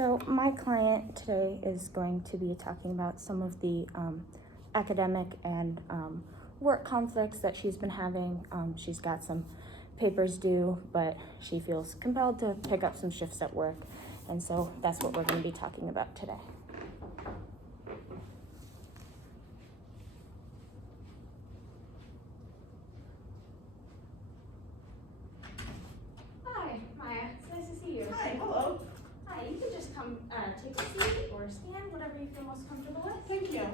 So my client today is going to be talking about some of the academic and work conflicts that she's been having. She's got some papers due, but she feels compelled to pick up some shifts at work. And so that's what we're going to be talking about today. Hi, Maya. It's nice to see you. Hi, hello. Hi, you can just come take a seat or stand, whatever you feel most comfortable with. Thank you. Yeah.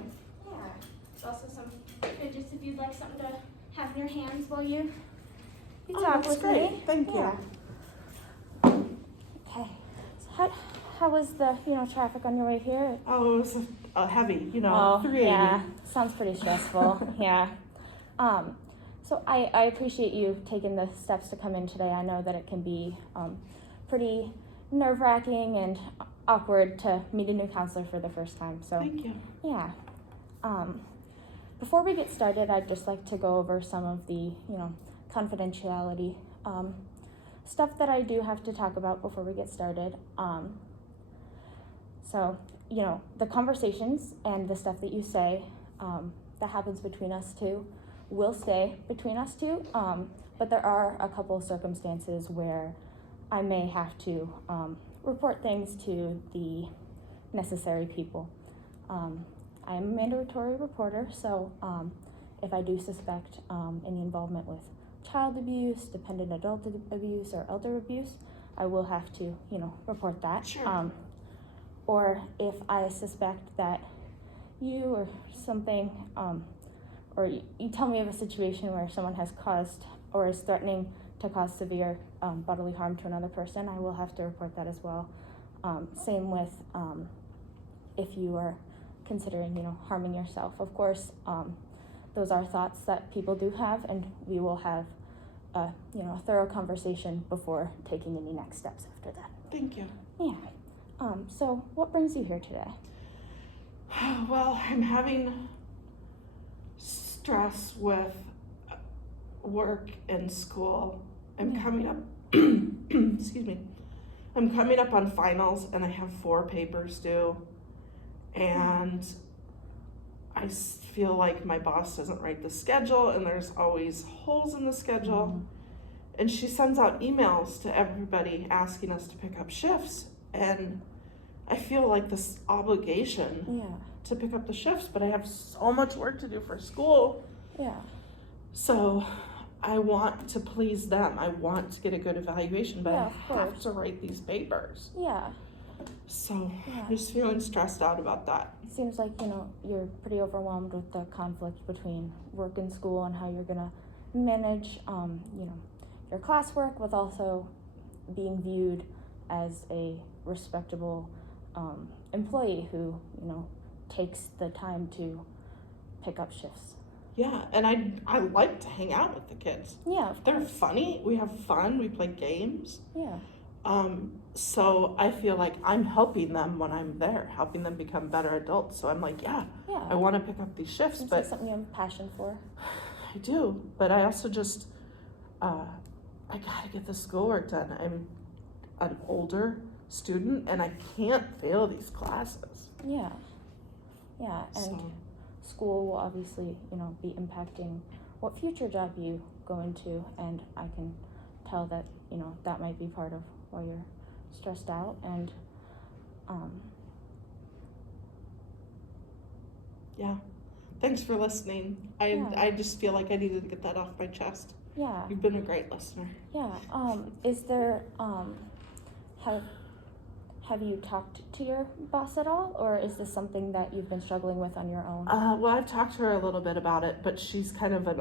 There's also some fidgets if you'd like something to have in your hands while you talk that's with great. me. Thank you. Okay. So how was the traffic on your way here? Oh, it was heavy, 380. Yeah. Sounds pretty stressful. Yeah. So I appreciate you taking the steps to come in today. I know that it can be pretty nerve-wracking and awkward to meet a new counselor for the first time. So Thank you. yeah. Before we get started, I'd just like to go over some of the, confidentiality stuff that I do have to talk about before we get started. So, the conversations and the stuff that you say that happens between us two will stay between us two, but there are a couple of circumstances where I may have to report things to the necessary people. I am a mandatory reporter, so if I do suspect any involvement with child abuse, dependent adult abuse, or elder abuse, I will have to, report that. Sure. Or if I suspect that you or something, or you tell me of a situation where someone has caused or is threatening to cause severe bodily harm to another person, I will have to report that as well. Same with if you are considering, harming yourself. Of course, those are thoughts that people do have, and we will have a thorough conversation before taking any next steps after that. Thank you. Yeah. So what brings you here today? Well, I'm having stress with work and school. I'm coming up, excuse me, I'm coming up on finals and I have 4 papers due, and I feel like my boss doesn't write the schedule and there's always holes in the schedule. And she sends out emails to everybody asking us to pick up shifts, and I feel like this obligation to pick up the shifts, but I have so much work to do for school. Yeah. So I want to please them. I want to get a good evaluation, but I have to write these papers. Yeah. So I'm just feeling stressed out about that. It seems like, you're pretty overwhelmed with the conflict between work and school and how you're gonna manage, your classwork with also being viewed as a respectable employee who, takes the time to pick up shifts. Yeah, and I like to hang out with the kids. Yeah, they're funny. We have fun. We play games. Yeah. So I feel like I'm helping them when I'm there, helping them become better adults. So I'm like, I want to pick up these shifts, but it's something you have a passion for. I do, but I also just I gotta get the schoolwork done. I'm an older student and I can't fail these classes. Yeah, and school will obviously, be impacting what future job you go into, and I can tell that, that might be part of why you're stressed out, and thanks for listening. I just feel like I needed to get that off my chest. Yeah. You've been a great listener. Yeah. Is there have you talked to your boss at all, or is this something that you've been struggling with on your own? Well, I've talked to her a little bit about it, but she's kind of an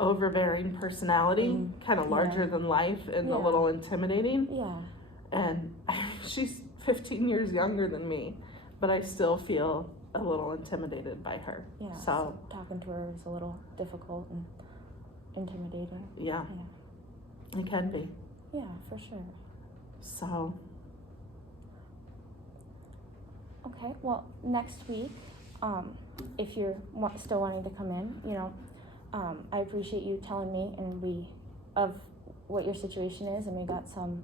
overbearing personality, kind of larger than life and a little intimidating. Yeah. And she's 15 years younger than me, but I still feel a little intimidated by her. Yeah. So talking to her is a little difficult and intimidating. Yeah. It can be. Yeah, for sure. So. Okay, well, next week, if you're still wanting to come in, I appreciate you telling me of what your situation is, and we got some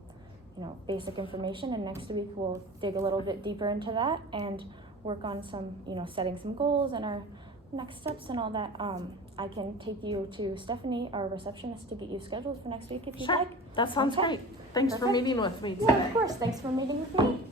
basic information, and next week we'll dig a little bit deeper into that and work on some, setting some goals and our next steps and all that. I can take you to Stephanie, our receptionist, to get you scheduled for next week if you'd Sure. like. That sounds Okay. great. Thanks for Perfect. meeting with me Yeah, today. of course. Thanks for meeting with me.